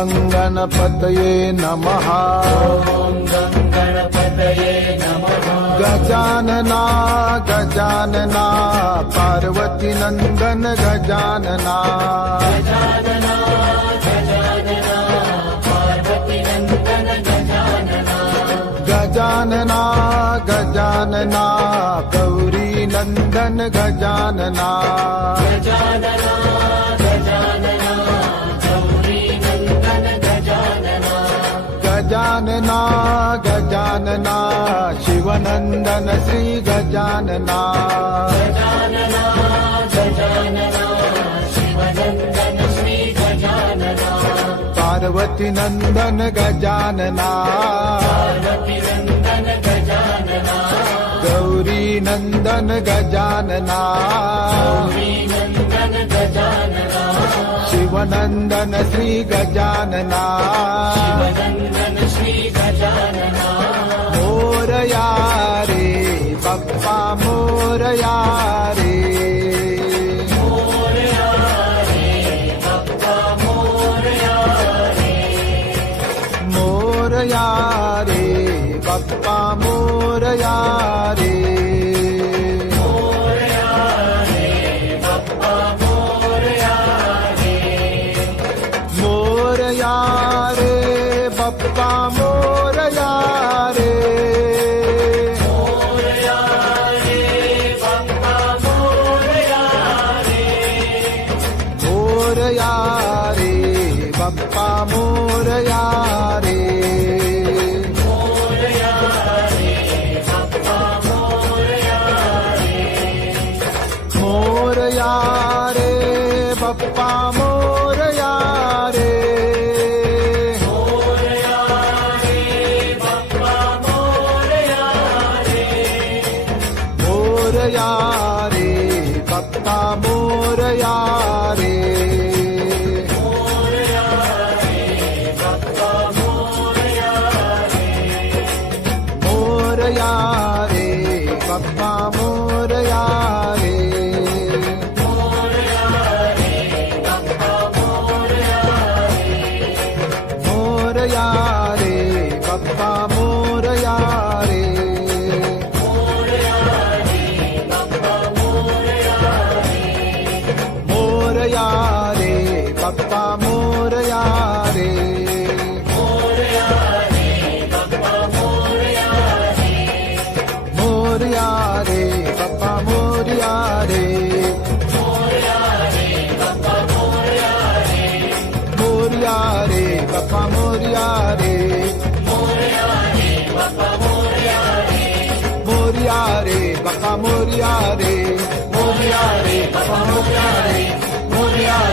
गङ्गणपतये नमः। गजानना गजानना पार्वती नन्दन गजानना। गजानना गजानना पार्वतीनन्दन गजानना गजानना गजानना गौरी नन्दन गजानना गजानना गजानना शिवनन्दन श्री गजानना। गजानना गजानना शिवनन्दन श्री गजानना। पार्वती नन्दन गजानना। गजानना। गौरी नन्दन गजानना। गौरीनन्दन गजानना। शिवनन्दन श्री गजानना। शिवनन्दन श्री गजानना। मोरया रे बाप्पा मोरया रे मोरया रे बाप्पा मोरया रे मोरया रे बाप्पा मोरया मोरया रे मोरया रे बाप्पा मोरया रे मोरया रे बाप्पा मोरया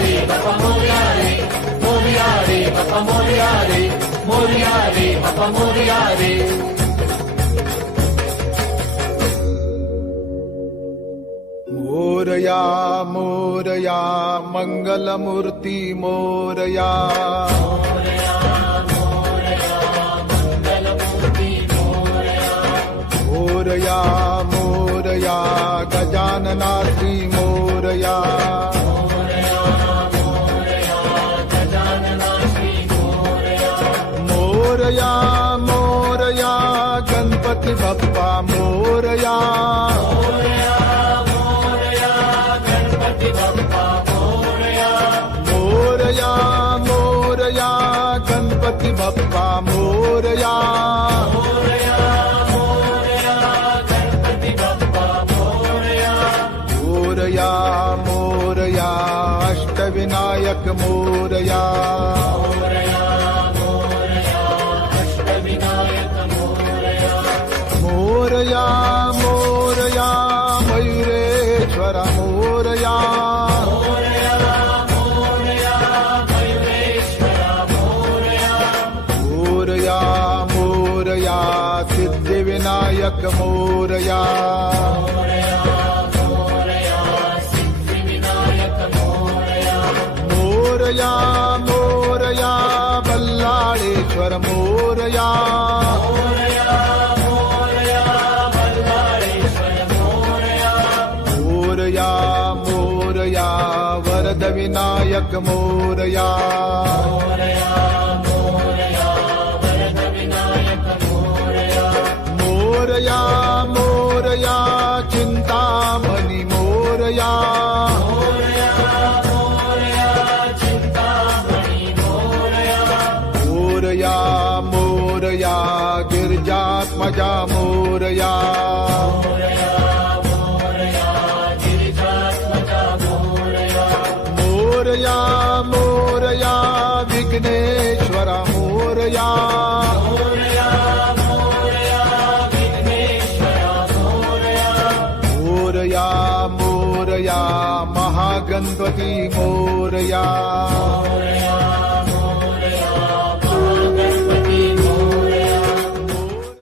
रे बाप्पा मोरया रे मोरया रे बाप्पा मोरया रे मोरया रे मोरया रे मोरया. मोरया मोरया मोरया मोरया या मोरया मयुरेश्वरा मोरया। मोरया मोरया सिद्धिविनायक मोरया। मोरया मोरया बल्लाळेश्वर मोरया। Nakamodaya. विघ्नेश्वरा मोरया। मोरया मोरया महागणपती मोरया।